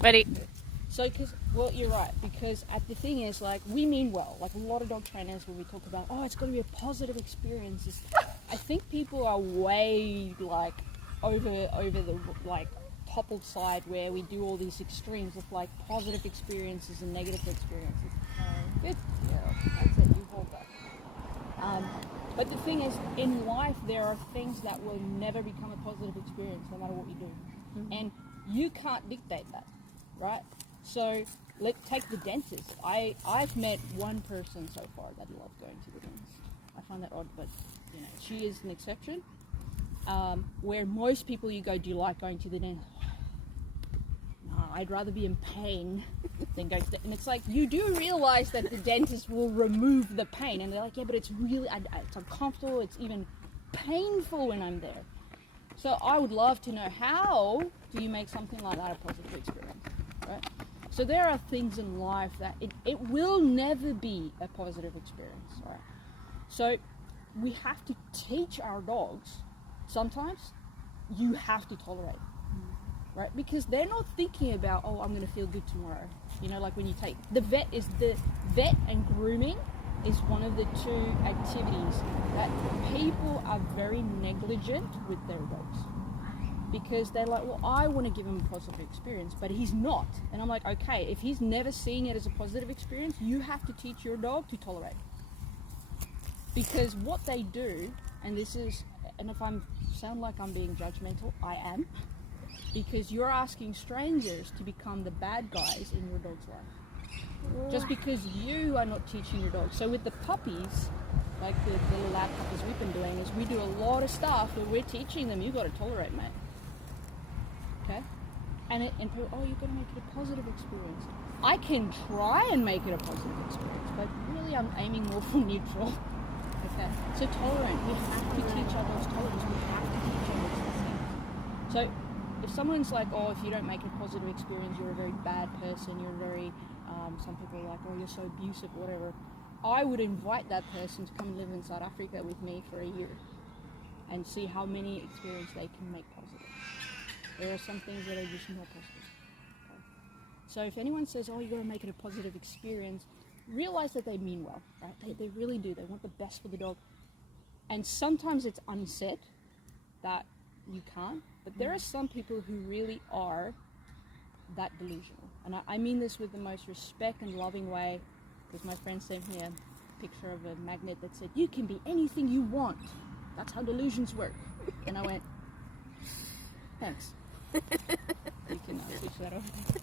Ready? So, well, you're right, because the thing is, like, we mean well. Like, a lot of dog trainers, when we talk about, oh, it's got to be a positive experience, I think people are way, like, over the, like, toppled side where we do all these extremes of, like, positive experiences and negative experiences. Good. Yeah, that's it. You hold that. But the thing is, in life, there are things that will never become a positive experience, no matter what you do. Mm-hmm. And you can't dictate that, right? So, let's take the dentist. I've met one person so far that loves going to the dentist. I find that odd, but, you know, she is an exception. Where most people you go, do you like going to the dentist? No, I'd rather be in pain than go to the... And it's like, you do realize that the dentist will remove the pain. And they're like, yeah, but it's really, it's uncomfortable. It's even painful when I'm there. So I would love to know, how do you make something like that a positive experience, right? So there are things in life that it will never be a positive experience, right? So we have to teach our dogs, sometimes you have to tolerate, right? Because they're not thinking about, oh, I'm going to feel good tomorrow. You know, like when you take, the vet and grooming is one of the two activities that people are very negligent with their dogs. Because they're like, well, I want to give him a positive experience, but he's not. And I'm like, okay, if he's never seeing it as a positive experience, you have to teach your dog to tolerate. Because what they do, and this is, and if I sound like I'm being judgmental, I am, because you're asking strangers to become the bad guys in your dog's life. Just because you are not teaching your dog. So with the puppies, like the little lab puppies we've been doing, is we do a lot of stuff where we're teaching them, you've got to tolerate, mate. Okay? And people, oh, you've got to make it a positive experience. I can try and make it a positive experience, but really I'm aiming more for neutral. Okay? So tolerant, we have to teach our dogs tolerance, we have to teach our dogs things. So if someone's like, oh, if you don't make it a positive experience, you're a very bad person, you're very, some people are like, oh, you're so abusive, whatever. I would invite that person to come live in South Africa with me for a year and see how many experiences they can make positive. There are some things that are just not positive. Okay? So if anyone says, oh, you got to make it a positive experience, realize that they mean well, right? They really do. They want the best for the dog. And sometimes it's unsaid that you can't, but there are some people who really are that delusional. And I mean this with the most respect and loving way, because my friend sent me a picture of a magnet that said, you can be anything you want. That's how delusions work. And I went, thanks. You can switch that over.